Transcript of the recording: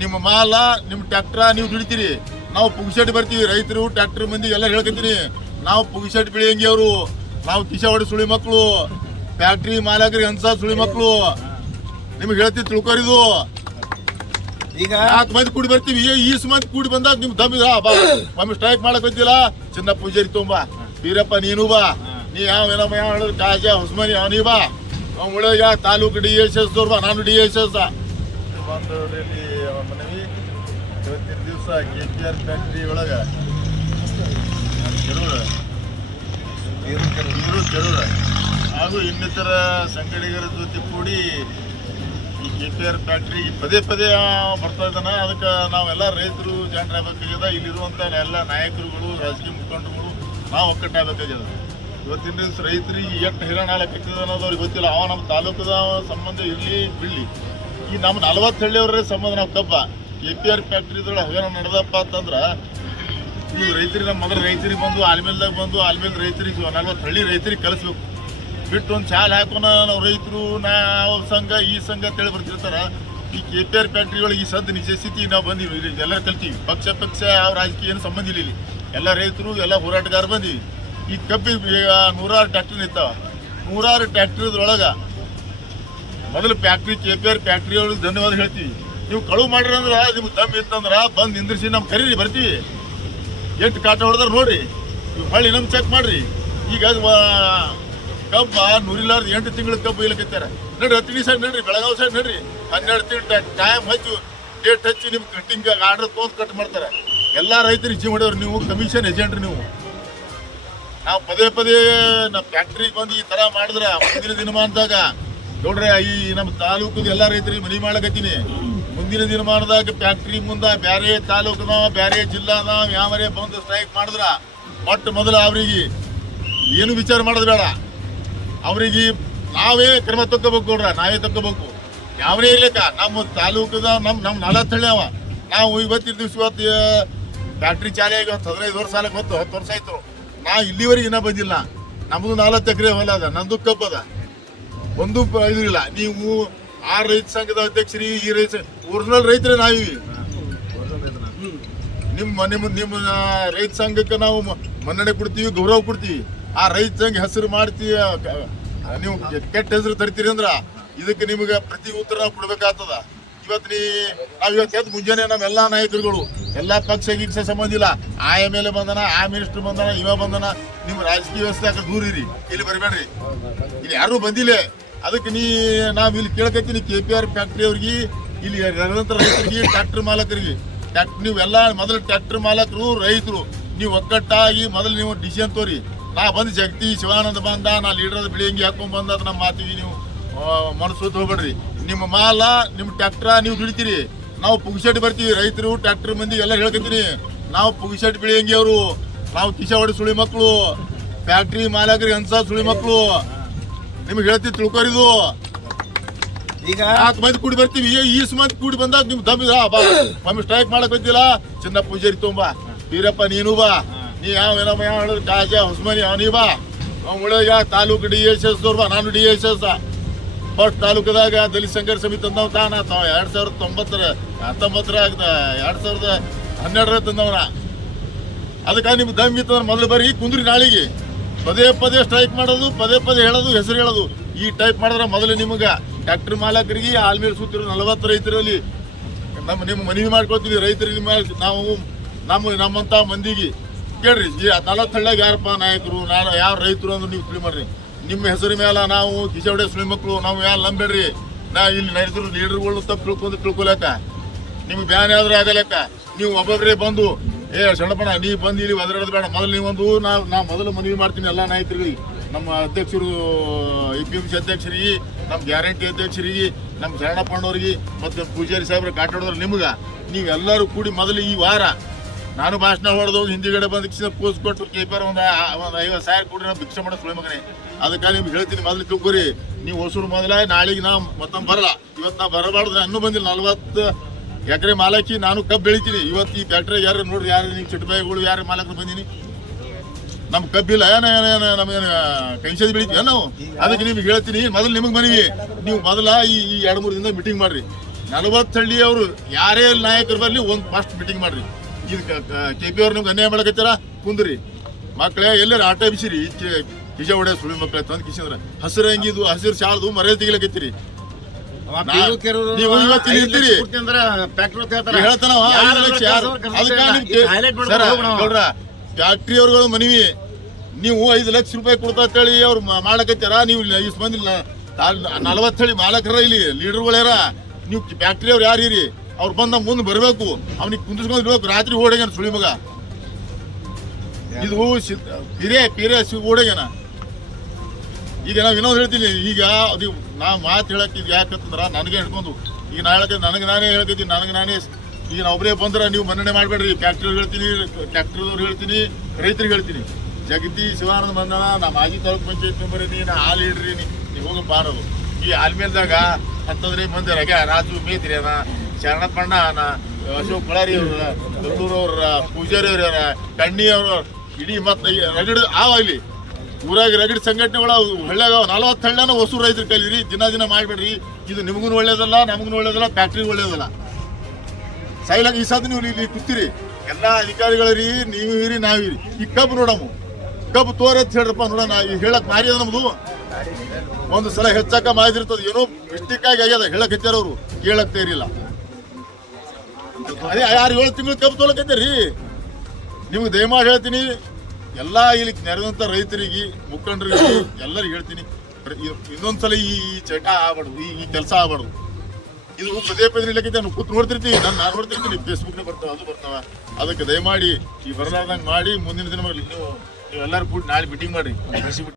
ನಿಮ್ಮ ಮಾಲ ನಿಮ್ಮ ಟ್ರ್ಯಾಕ್ಟರ್ ನೀವು ದುಡಿತೀರಿ, ನಾವು ಪುಗ್ಸೆಟ್ ಬರ್ತೀವಿ. ರೈತರು ಟ್ರ್ಯಾಕ್ಟರ್ ಮಂದಿ ಎಲ್ಲ ಹೇಳ್ಕೊತೀನಿ, ನಾವು ಪುಗ್ಸೆಟ್ ಬೆಳೆಯಂಗೆ ಅವರು, ನಾವು ಕಿಶಾವಡಿ ಸುಳಿ ಮಕ್ಕಳು, ಫ್ಯಾಕ್ಟ್ರಿ ಮಾಲಕರಿಗೆ ಅನ್ಸ ಸುಳಿ ಮಕ್ಕಳು. ನಿಮ್ಗೆ ಹೇಳ್ತೀವಿ ತಿಳ್ಕೊರಿದು. ಈಗ 4 ಮಂದಿ ಕೂಡಿ ಬರ್ತೀವಿ, ಈಸ್ ಮಂದಿ ಕೂಡಿ ಬಂದಾಗ ನಿಮ್ ದಮ್ಮಿದ ಒಮ್ಮೆ ಸ್ಟ್ರೈಕ್ ಮಾಡಕ್ ಬಂದಿಲ್ಲ. ಚಿನ್ನ ಪೂಜಾರಿ ತುಂಬಾ ಬೀರಪ್ಪ ನೀನು ಬಾ, ನೀ ಏನಮ್ಮ ಯಾವ ಹೇಳಿದ್ರು ಕಾಜಾ ಹುಸ್ಮನಿ ನೀ ಬಾ, ಉಳಿದ ತಾಲೂಕು DSS ಬಾ, ನಾನು DSS. ಮನವಿ ಇವತ್ತಿನ ದಿವಸ KPR ಫ್ಯಾಕ್ಟ್ರಿ ಒಳಗ ಕೆರೂರ ಹಾಗೂ ಇನ್ನಿತರ ಸಂಘಟಕರ ಜೊತೆ ಕೂಡಿ ಈ KPR ಫ್ಯಾಕ್ಟ್ರಿ ಪದೇ ಪದೇ ಬರ್ತಾ ಇದ್ದಾನ. ಅದಕ್ಕೆ ನಾವೆಲ್ಲ ರೈತರು ಜಾಣರಾಗಬೇಕಾಗ್ಯದ. ಇಲ್ಲಿರುವಂಥ ಎಲ್ಲ ನಾಯಕರುಗಳು, ರಾಜಕೀಯ ಮುಖಂಡರುಗಳು ನಾವು ಒಕ್ಕಟ್ಟಾಗಬೇಕಾಗ್ಯದ. ಇವತ್ತಿನ ದಿವಸ ರೈತರಿಗೆ ಎಷ್ಟು ಹಿರಾಣ ಹಾಕತ್ತಿದ ಅನ್ನೋದು ಅವ್ರಿಗೆ ಗೊತ್ತಿಲ್ಲ. ಅವ ನಮ್ಮ ತಾಲೂಕದ ಸಂಬಂಧ ಇರಲಿ ಬಿಡಲಿ, ಈ ನಮ್ಮ 40 ಹಳ್ಳಿಯವರೇ ಸಂಬಂಧ ನಾವು ಕಬ್ಬ. KPR ಫ್ಯಾಕ್ಟ್ರಿದ್ರೊಳಗೆ ಹಗರಣ ನಡೆದಪ್ಪ ಅಂತಂದ್ರೆ ನೀವು ರೈತರಿಗೆ ನಮ್ಮ ಮೊದಲು ರೈತರಿಗೆ ಬಂದು ಆಲ್ಮೇಲ್ದಾಗ ಬಂದು ಆಲ್ಮೇಲೆ ರೈತರಿಗೆ 40 ಹಳ್ಳಿ ರೈತರಿಗೆ ಕಲಿಸ್ಬೇಕು. ಬಿಟ್ಟು ಒಂದು ಚಾಲ್ ಹಾಕೋಣ ನಾವು ರೈತರು ನಾವು ಸಂಘ ಈ ಸಂಘ ಅಂತೇಳಿ ಬರ್ತಿರ್ತಾರ. ಈ KPR ಫ್ಯಾಕ್ಟ್ರಿ ಒಳಗೆ ಈ ಸದ್ದು ನಿಜ ಸ್ಥಿತಿ ನಾವು ಬಂದೀವಿ, ಎಲ್ಲರೂ ಕಲ್ತೀವಿ. ಪಕ್ಷ ಯಾವ ರಾಜಕೀಯ ಏನು ಸಂಬಂಧ ಇಲ್ಲ. ಇಲ್ಲಿ ಎಲ್ಲ ರೈತರು ಎಲ್ಲ ಹೋರಾಟಗಾರ ಬಂದೀವಿ. ಈ ಕಬ್ಬಿಗೆ 100 ಟ್ರ್ಯಾಕ್ಟರ್ ನಿಂತಾವ. 100 ಟ್ರ್ಯಾಕ್ಟರ್ದೊಳಗೆ ಮೊದಲು ಫ್ಯಾಕ್ಟ್ರಿ KPR ಫ್ಯಾಕ್ಟ್ರಿ ಒಳಗೆ ಧನ್ಯವಾದ ಹೇಳ್ತೀವಿ. ನೀವು ಕಳುವು ಮಾಡಿರಿ ಅಂದ್ರೆ ನಿಮ್ಗೆ ದಮ್ ಇತ್ತಂದ್ರೆ ಬಂದು ನಿಂದ್ರಿಸಿ ನಮ್ಮ ಕರೀರಿ, ಬರ್ತೀವಿ. ಎಷ್ಟು ಕಾಟ ಹೊಡೆದ್ರೆ ನೋಡ್ರಿ, ನೀವು ಹೊಳ್ಳಿ ನಮ್ಗೆ ಚೆಕ್ ಮಾಡ್ರಿ. ಈಗ ಕಬ್ಬ 108 ತಿಂಗಳ ಕಬ್ಬು ಇಲ್ಲಕತ್ತಾರ ನೋಡ್ರಿ. 10 ಸೈಡ್ ನೋಡ್ರಿ, ಬೆಳಗಾವಿ ಸೈಡ್ ನೋಡ್ರಿ, 12 ತಿಂಗಳು ಟೈಮ್ ಹಚ್ಚಿ ಡೇಟ್ ಹಚ್ಚಿ ನಿಮ್ಗೆ ಕಟ್ಟಿಂಗ್ ಆರ್ಡರ್ ತೋರ್ಸ್ ಕಟ್ ಮಾಡ್ತಾರೆ. ಎಲ್ಲ ರೈತರಿಗೆ ಜೀವ ಮಾಡಿದವ್ರು ನೀವು, ಕಮಿಷನ್ ಏಜೆಂಟ್ರಿ ನೀವು. ನಾವು ಪದೇ ಪದೇ ನಮ್ಮ ಫ್ಯಾಕ್ಟ್ರಿಗೆ ಬಂದು ಈ ಥರ ಮಾಡಿದ್ರೆ ಮುಂದಿನ ದಿನಮಾನದಾಗ ನೋಡ್ರಿ ಈ ನಮ್ಮ ತಾಲೂಕದ ಎಲ್ಲ ರೈತರಿಗೆ ಮನವಿ ಮಾಡಕತ್ತೀನಿ. ಮುಂದಿನ ದಿನಮಾನದಾಗ ಫ್ಯಾಕ್ಟ್ರಿ ಮುಂದೆ ಬೇರೆ ತಾಲೂಕದ ಬೇರೆ ಜಿಲ್ಲಾದ ಯಾವರೇ ಬಂದು ಸ್ಟ್ರೈಕ್ ಮಾಡಿದ್ರೆ ಮೊಟ್ಟ ಮೊದಲು ಅವ್ರಿಗೆ ಏನು ವಿಚಾರ ಮಾಡೋದು ಬೇಡ, ಅವ್ರಿಗೆ ನಾವೇ ಕ್ರಮ ತಗೋಬೇಕು. ನೋಡ್ರ ನಾವೇ ತಗೋಬೇಕು. ಯಾವನೇ ಇರ್ಲಿಕ್ಕ ನಮ್ಮ ತಾಲೂಕದ ನಮ್ಮ 40 ಹಳ್ಳಿ ಅವ. ನಾವು ಇವತ್ತಿನ ದಿವಸ ಇವತ್ತು ಫ್ಯಾಕ್ಟ್ರಿ ಚಾಲೆ ಆಗಿ 15 ವರ್ಷ ಸಾಲಕ್ಕೆ ಹೊತ್ತು 10 ವರ್ಷ ಆಯ್ತು. ನಾವು ಇಲ್ಲಿವರೆಗೆ ಇನ್ನೂ ಬಂದಿಲ್ಲ. ನಮ್ಮದು 40 ಎಕರೆ ಹೊಲ ಅದ, ನಂದು ಕಬ್ಬದ, ಒಂದು ಇದು ಇಲ್ಲ. ನೀವು ಆ ರೈತ ಸಂಘದ ಅಧ್ಯಕ್ಷರಿಗೆ ಈ ರೈತ ಒರಿಜಿನಲ್ ರೈತರೇ ನಾವೀವಿ. ನಿಮ್ಮ ರೈತ ಸಂಘಕ್ಕೆ ನಾವು ಮನ್ನಣೆ ಕೊಡ್ತೀವಿ, ಗೌರವ ಕೊಡ್ತೀವಿ. ಆ ರೈತ ಸಂಘ ಹೆಸರು ಮಾಡ್ತೀವಿ, ನೀವು ಕೆಟ್ಟ ಹೆಸರು ತರ್ತೀರಿ ಅಂದ್ರೆ ಇದಕ್ಕೆ ನಿಮಗೆ ಪ್ರತಿ ಉತ್ತರ ನಾವು ಕೊಡ್ಬೇಕಾಗ್ತದ. ಇವತ್ತು ಮುಂಜಾನೆ ನಮ್ಮೆಲ್ಲ ನಾಯಕರುಗಳು ಎಲ್ಲ ಪಕ್ಷ ಗೀಕ್ಷ ಸಂಬಂಧ ಇಲ್ಲ. ಆ MLA ಬಂದನ, ಆ ಮಿನಿಸ್ಟರ್ ಬಂದನ, ಇವ ಬಂದನ. ನಿಮ್ಮ ರಾಜಕೀಯ ವ್ಯವಸ್ಥೆ ಆ ಕಡೆ ದೂರ ಇರಿ, ಇಲ್ಲಿ ಬರಬೇಡ್ರಿ. ಇಲ್ಲಿ ಯಾರೂ ಬಂದಿಲ್ಲ. ಅದಕ್ಕೆ ನಾವು ಇಲ್ಲಿ ಕೇಳ್ಕತ್ತೀನಿ KPR ಫ್ಯಾಕ್ಟ್ರಿ ಅವ್ರಿಗೆ, ಇಲ್ಲಿ ನಿರಂತರ ರೈತರಿಗೆ, ಟ್ರ್ಯಾಕ್ಟರ್ ಮಾಲಕರಿಗೆ, ನೀವೆಲ್ಲ ಮೊದಲು ಟ್ರ್ಯಾಕ್ಟರ್ ಮಾಲಕರು ರೈತರು ನೀವು ಒಕ್ಕಟ್ಟಾಗಿ ಮೊದಲು ನೀವು ಡಿಸಿಷನ್ ತೋರಿ. ನಾ ಬಂದು ಜಗತಿ ಶಿವಾನಂದ ಬಂದ, ನಾ ಲೀಡರ್ ಬೆಳೆಯಂಗಿ ಹಾಕೊಂಡ್ ಬಂದ ನಮ್ಮ ಮಾತಿಗೆ ನೀವು ಮನಸ್ಸು ಹೋಗ್ಬೇಡ್ರಿ. ನಿಮ್ಮ ಮಾಲ ನಿಮ್ಮ ಟ್ರ್ಯಾಕ್ಟರ್ ನೀವು ದುಡಿತೀರಿ, ನಾವು ಪುಗ್ಸೆಟ್ ಬರ್ತೀವಿ. ರೈತರು ಟ್ರ್ಯಾಕ್ಟರ್ ಮಂದಿ ಎಲ್ಲ ಹೇಳ್ಕೊತೀನಿ, ನಾವು ಪುಗ್ಸೆಟ್ ಬೆಳೆಯಂಗಿ ಅವರು, ನಾವು ಕಿಶಾವಡಿ ಸುಳಿ ಮಕ್ಕಳು, ಫ್ಯಾಕ್ಟ್ರಿ ಮಾಲಕರಿಗೆ ಅನ್ಸ ಸುಳಿ ಮಕ್ಕಳು. ನಿಮ್ಗೆ ಹೇಳ್ತೀವಿ ತಿಳ್ಕೊರಿದು. ಈಗ 4 ಮಂದಿ ಕೂಡಿ ಬರ್ತೀವಿ, ಈಸ್ ಮಂದಿ ಕೂಡಿ ಬಂದಾಗ ನಿಮ್ ದಮ್ಮಿದ ಒಮ್ಮೆ ಸ್ಟ್ರೈಕ್ ಮಾಡಕ್ ಬಂದಿಲ್ಲ. ಚಿನ್ನ ಪೂಜಾರಿ ತುಂಬಾ ಬೀರಪ್ಪ ನೀನು ಬಾ, ನೀ ಏನಮ್ಮ ಯಾವ ಹೇಳಿದ್ರು ಕಾಜಾ ಹುಸ್ಮನಿ ನೀ ಬಾ, ಉಳಿದ ತಾಲೂಕು DSS ಬಾ, ನಾನು DSS. ಫಸ್ಟ್ ತಾಲೂಕದಾಗ ದಲಿತ ಸಂಘರ್ಷ ಸಮಿತಿ ತಂದವ ತಾನ 2012 ತಂದವನ. ಅದಕ್ಕೆ ನಿಮ್ಗೆ ದಮ್ ಇತ್ತಂದ್ರೆ ಮೊದಲು ಬರ್ರಿ, ಕುಂದ್ರಿ. ನಾಳೆಗೆ ಪದೇ ಪದೇ ಸ್ಟ್ರೈಕ್ ಮಾಡೋದು, ಪದೇ ಪದೇ ಹೇಳೋದು, ಹೆಸರು ಹೇಳೋದು, ಈ ಟೈಪ್ ಮಾಡಿದ್ರೆ ಮೊದಲು ನಿಮ್ಗೆ ಟ್ರ್ಯಾಕ್ಟರ್ ಮಾಲಕರಿಗೆ ಆಲ್ಮೇಲೆ ಸುತ್ತಿರೋ 40 ರೈತರಲ್ಲಿ ನಿಮ್ಮ ಮನವಿ ಮಾಡ್ಕೊಳ್ತೀವಿ. ರೈತರಿಗೆ ನಾವು ನಮ್ಮಂಥ ಮಂದಿಗೆ ಕೇಳ್ರಿ, ಈ 40 ಹಳ್ಳಿಯಾಗ ಯಾರಪ್ಪ ನಾಯಕರು, ಯಾವ ರೈತರು ಅಂದ್ರೆ ನೀವು ತಿಳಿ ಮಾಡ್ರಿ. ನಿಮ್ಮ ಹೆಸರು ಮೇಲೆ ನಾವು ಕಿಶಾವಡೆ ಸುಳಿ ಮಕ್ಕಳು ನಾವು ಯಾರು ನಂಬೇಡ್ರಿ. ನಾ ಇಲ್ಲಿ ರೈತರು ಲೀಡರ್ಗಳು ತಪ್ಪು ತಿಳ್ಕೊಲಕ್ಕ, ನಿಮ್ಗೆ ಬ್ಯಾನ್ ಆದ್ರೆ ಆಗಲಕ್ಕ. ನೀವು ಒಬ್ಬೊಬ್ಬರೇ ಬಂದು ಸಣ್ಣಪ್ಪಣ ನೀ ಬಂದು ಇಲ್ಲಿ ಒದರಾಡೋದು ಬೇಡ. ಮೊದಲು ನೀವೊಂದು ನಾ ಮೊದಲು ಮನವಿ ಮಾಡ್ತೀನಿ ಎಲ್ಲ ನಾಯಕರಿಗೆ, ನಮ್ಮ ಅಧ್ಯಕ್ಷರು APMC ಅಧ್ಯಕ್ಷರಿಗೆ, ನಮ್ಮ ಗ್ಯಾರಂಟಿ ಅಧ್ಯಕ್ಷರಿಗೆ, ನಮ್ಮ ಶರಣಪ್ಪಣ್ಣವ್ರಿಗೆ ಮತ್ತು ಪೂಜಾರಿ ಸಾಹೇಬ್ರ ಕಾಟಾಡೋರು ನಿಮ್ಗೆ ನೀವೆಲ್ಲರೂ ಕೂಡಿ ಮೊದಲು ಈ ವಾರ ನಾನು ಭಾಷಣ ಹೊಡೆದು ಹಿಂದಿಗಡೆ ಬಂದು ಪೋಸ್ಟ್ ಕೊಟ್ಟು KPR ಒಂದು 50,000 ಕೊಡ್ರಿ, ನಾವು ಭಿಕ್ಷೆ ಮಾಡೋ ಸುಳಿ ಮಗನೇ. ಅದಕ್ಕೆ ನಿಮ್ಗೆ ಹೇಳ್ತೀನಿ ಮೊದಲು ತಿಳ್ಕೊರಿ. ನೀವು ಹೊಸೂರು ಮೊದಲ ನಾಳೆಗೆ ನಾವು ಮತ್ತೊಮ್ಮೆ ಬರಲ್ಲ. ಇವತ್ತು ನಾವು ಬರಬಾರ್ದು, ಇನ್ನೂ ಬಂದಿಲ್ಲ. 40 ಎಕರೆ ಮಾಲಕಿ ನಾನು ಕಬ್ಬು ಬೆಳಿತೀನಿ. ಇವತ್ತು ಈ ಫ್ಯಾಕ್ಟ್ರಿ ಯಾರು ನೋಡ್ರಿ, ಯಾರು ನೀವು ಚಿಟ್ಟಬಾಯಿಗಳು ಯಾರು ಮಾಲಕರು ಬಂದೀನಿ. ನಮ್ಮ ಕಬ್ಬಿಲ್ಲ ನಮಗೇನು ಕೈಸದಿ ಬೆಳಿತೀವಿ ನಾವು. ಅದಕ್ಕೆ ನಿಮ್ಗೆ ಹೇಳ್ತೀನಿ ಮೊದಲು ನಿಮಗೆ ಮನವಿ, ನೀವು ಮೊದಲ ಈ 2-3 ದಿನದಾಗ ಮೀಟಿಂಗ್ ಮಾಡ್ರಿ. 40 ಹಳ್ಳಿಯವರು ಯಾರೇ ನಾಯಕರು ಬರ್ಲಿ ಒಂದು ಫಸ್ಟ್ ಮೀಟಿಂಗ್ ಮಾಡ್ರಿ. ಇದು KP ಅವ್ರು ನಿಮ್ಗೆ ಅನ್ಯಾಯ ಮಾಡಕತ್ತಾರ, ಕುಂದ್ರಿ ಮಕ್ಕಳೇ ಎಲ್ಲರ ಆಟ ಬಿಸಿರಿ ನಿಜ ಹೊಡೆ ಸುಳಿ ಮಕ್ಕಳ ತಂದ್ ಕಿಸಿದ್ರ ಹಸಿರು ಅಂಗಿದು ಹಸಿರು ಶಾಲದು ಮರ್ಯಾದೆ ತೆಗಿಲಕತ್ತೀರಿ. ನೀವು ಇವತ್ತು ಇರ್ತೀರಿ ಹೇಳ್ತಾನವ 5 ಲಕ್ಷ ಯಾರು ನೋಡ್ರ ಫ್ಯಾಕ್ಟ್ರಿ ಅವ್ರುಗಳು ಮನವಿ ನೀವು 5 ಲಕ್ಷ ರೂಪಾಯಿ ಕೊಡ್ತಾ ಅಂತೇಳಿ ಅವ್ರು ಮಾಡಕತ್ತಾರ. ನೀವು ಇಷ್ಟು ಮಂದಿ 40 ಹಳ್ಳಿ ಮಾಲಕರ ಇಲ್ಲಿ ಲೀಡರ್ಗಳಾರ, ನೀವು ಫ್ಯಾಕ್ಟ್ರಿ ಅವ್ರು ಯಾರು ಇರಿ ಅವ್ರು ಬಂದ ಮುಂದೆ ಬರಬೇಕು, ಅವ್ನಿಗೆ ಕುಂದಿಸ್ಕೊಂಡು ಇರ್ಬೇಕು. ರಾತ್ರಿ ಓಡೇಗನ ಸುಳಿ ಮಗ ಇದು ಪಿರೇ ಓಡೇಗನ. ಈಗ ನಾವು ಇನ್ನೊಂದು ಹೇಳ್ತೀನಿ, ಈಗ ನೀವು ನಾ ಮಾತು ಹೇಳಕ್ಕೆ ಯಾಕಂತಂದ್ರ ನನಗೆ ಹಿಡ್ಕೊಂಡು ಈಗ ನಾ ಹೇಳಕ್ಕೆ ನನಗೆ ನಾನೇ ಹೇಳ್ಕತ್ತೀನಿ, ನನಗೆ ನಾನೇ ಈಗ ನಾ ಒಬ್ಬರೇ ಬಂದ್ರೆ ನೀವು ಮನ್ನಣೆ ಮಾಡಬೇಡ್ರಿ. ಫ್ಯಾಕ್ಟ್ರಿ ಹೇಳ್ತೀನಿ, ಟ್ಯಾಕ್ಟ್ರಿದವ್ರು ಹೇಳ್ತೀನಿ, ರೈತರಿಗೆ ಹೇಳ್ತೀನಿ. ಜಗತಿ ಶಿವಾನಂದ ಬಂದನ ನಾ ಮಾಜಿ ತಾಲೂಕ್ ಪಂಚಾಯತ್ ಮೆಂಬರ್ ಇದೀನಿ, ನಾ ಹಾಲು ಇಡ್ರಿ ನೀವು ಹೋಗಿ ಬಾರದು. ಈ ಹಾಲ್ ಮೇಲ್ದಾಗ ಹತ್ತದ್ರಿ ಮಂದಿ ರಗ ರಾಜು ಮೇತ್ರಿ ಅನ, ಶರಣಪ್ಪ ಅಣ್ಣ ಅನ, ಅಶೋಕ್ ಬಳ್ಳಾರಿ ಅವ್ರ, ದೊಡ್ಡೂರವ್ರ, ಪೂಜಾರಿ ಅವ್ರ, ಕಣ್ಣಿ ಅವ್ರ, ಇಡೀ ಮತ್ತೆ ರಗಡ್ ಆವಾಗ್ಲಿ ಊರಾಗ ರಗಡ್ ಸಂಘಟನೆಗಳು ಹಳ್ಳ್ಯಾಗ 40 ಹಳ್ಳ್ಯಾನ ಹೊಸೂರು ರೈತರ ಕಲೀರಿ. ದಿನ ಮಾಡ್ಬೇಡ್ರಿ. ಇದು ನಿಮಗೂ ಒಳ್ಳೇದಲ್ಲ, ನಮಗೂ ಒಳ್ಳೇದಲ್ಲ, ಫ್ಯಾಕ್ಟ್ರಿಗೂ ಒಳ್ಳೇದಲ್ಲ. ಸೈಲಾಗ ಈ ಸಾಧ್ಯ ನೀವು ಇಲ್ಲಿ ಕೂತೀರಿ ಎಲ್ಲ ಅಧಿಕಾರಿಗಳರಿ, ನೀವು ಇರಿ ನಾವಿರಿ. ಈ ಕಬ್ಬು ನೋಡಮ್ಮ, ಕಬ್ಬು ತೋರತ್ ಹೇಳ್ರಪ್ಪ ನೋಡೋಣ. ಈಗ ಹೇಳಕ್ ಮಾರಿ ಅದ ನಮ್ದು. ಒಂದು ಸಲ ಹೆಚ್ಚಾಕ ಮಾಡಿರ್ತದ, ಏನೋ ಮಿಸ್ಟೇಕ್ ಆಗಿ ಆಗ್ಯದ ಹೇಳಕ್ ಹೆಚ್ಚಾರವ್ರು ಕೇಳಕ್ ತೇರಿಲ್ಲ. ಅದೇ 6-7 ತಿಂಗಳು ಕಬ್ಬು ತೋಲಕೈತೇರಿ. ನಿಮ್ಗೆ ದಯಮಾಡಿ ಹೇಳ್ತೀನಿ, ಎಲ್ಲ ಇಲ್ಲಿ ನೆರೆದಂತ ರೈತರಿಗೆ, ಮುಖಂಡರಿಗೆ ಎಲ್ಲರಿಗೆ ಹೇಳ್ತೀನಿ, ಇನ್ನೊಂದ್ಸಲ ಈ ಚಟ ಆಗ್ಬಾರ್ದು, ಈ ಕೆಲಸ ಆಗ್ಬಾರ್ದು. ಇದು ಪದೇ ನಿಲ್ಲಕ್ಕಿಂತ ಕೂತ್ ನೋಡ್ತಿರ್ತೀವಿ, ನಾನು ನೋಡ್ತಿರ್ತೀನಿ, ಫೇಸ್ಬುಕ್ನೇ ಬರ್ತಾವ, ಅದು ಬರ್ತಾವ. ಅದಕ್ಕೆ ದಯಮಾಡಿ ಈ ಬರಲಾರ್ದಂಗೆ ಮಾಡಿ ಮುಂದಿನ ದಿನ ನೀವು ಎಲ್ಲರೂ ಕೂಡಿ ನಾಳೆ ಮೀಟಿಂಗ್ ಮಾಡಿ.